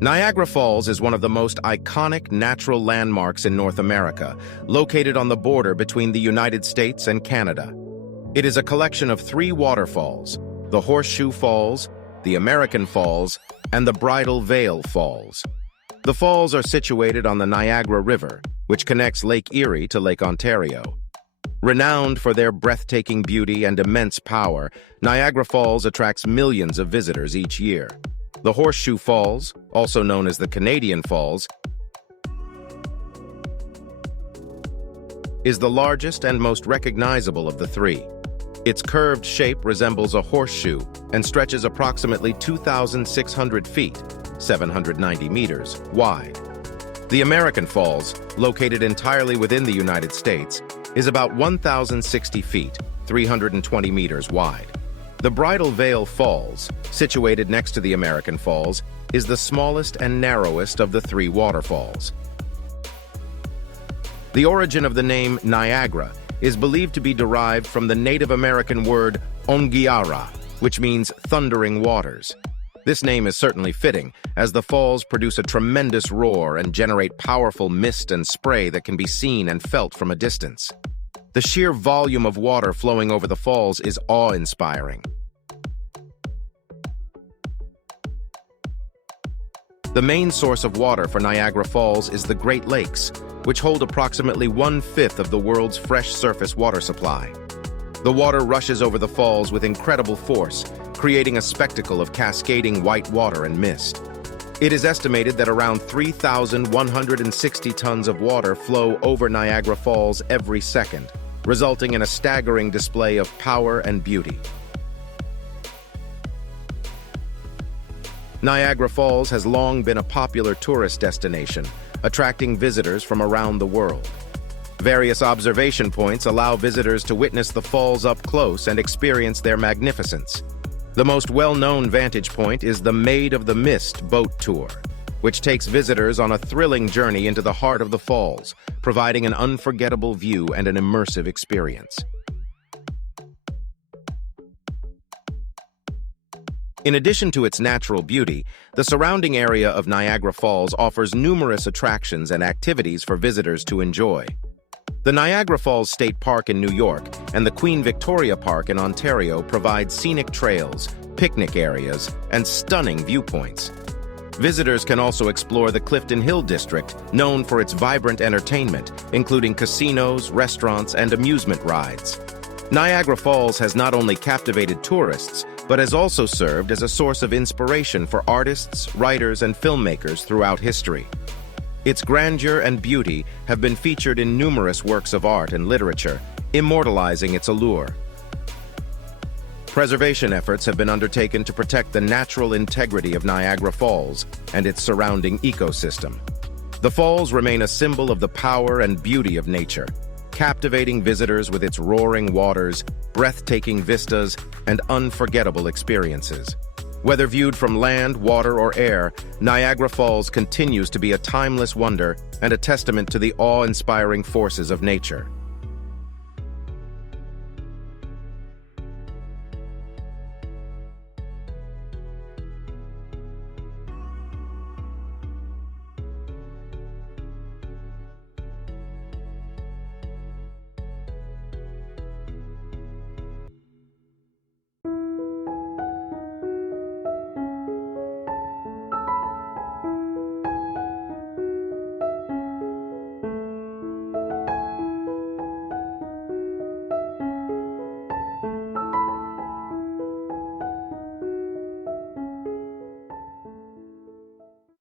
Niagara Falls is one of the most iconic natural landmarks in North America, located on the border between the United States and Canada. It is a collection of three waterfalls: the Horseshoe Falls, the American Falls, and the Bridal Veil Falls. The falls are situated on the Niagara River, which connects Lake Erie to Lake Ontario. Renowned for their breathtaking beauty and immense power, Niagara Falls attracts millions of visitors each year. The Horseshoe Falls, also known as the Canadian Falls, is the largest and most recognizable of the three. Its curved shape resembles a horseshoe and stretches approximately 2,600 feet, 790 meters, wide. The American Falls, located entirely within the United States, is about 1,060 feet, 320 meters wide. The Bridal Veil Falls, situated next to the American Falls, is the smallest and narrowest of the three waterfalls. The origin of the name Niagara is believed to be derived from the Native American word Ongiara, which means thundering waters. This name is certainly fitting, as the falls produce a tremendous roar and generate powerful mist and spray that can be seen and felt from a distance. The sheer volume of water flowing over the falls is awe-inspiring. The main source of water for Niagara Falls is the Great Lakes, which hold approximately 1/5 of the world's fresh surface water supply. The water rushes over the falls with incredible force, creating a spectacle of cascading white water and mist. It is estimated that around 3,160 tons of water flow over Niagara Falls every second, resulting in a staggering display of power and beauty. Niagara Falls has long been a popular tourist destination, attracting visitors from around the world. Various observation points allow visitors to witness the falls up close and experience their magnificence. The most well-known vantage point is the Maid of the Mist boat tour, which takes visitors on a thrilling journey into the heart of the falls, providing an unforgettable view and an immersive experience. In addition to its natural beauty, the surrounding area of Niagara Falls offers numerous attractions and activities for visitors to enjoy. The Niagara Falls State Park in New York and the Queen Victoria Park in Ontario provide scenic trails, picnic areas, and stunning viewpoints. Visitors can also explore the Clifton Hill District, known for its vibrant entertainment, including casinos, restaurants, and amusement rides. Niagara Falls has not only captivated tourists, but has also served as a source of inspiration for artists, writers, and filmmakers throughout history. Its grandeur and beauty have been featured in numerous works of art and literature, immortalizing its allure. Preservation efforts have been undertaken to protect the natural integrity of Niagara Falls and its surrounding ecosystem. The falls remain a symbol of the power and beauty of nature, captivating visitors with its roaring waters, breathtaking vistas, and unforgettable experiences. Whether viewed from land, water, or air, Niagara Falls continues to be a timeless wonder and a testament to the awe-inspiring forces of nature.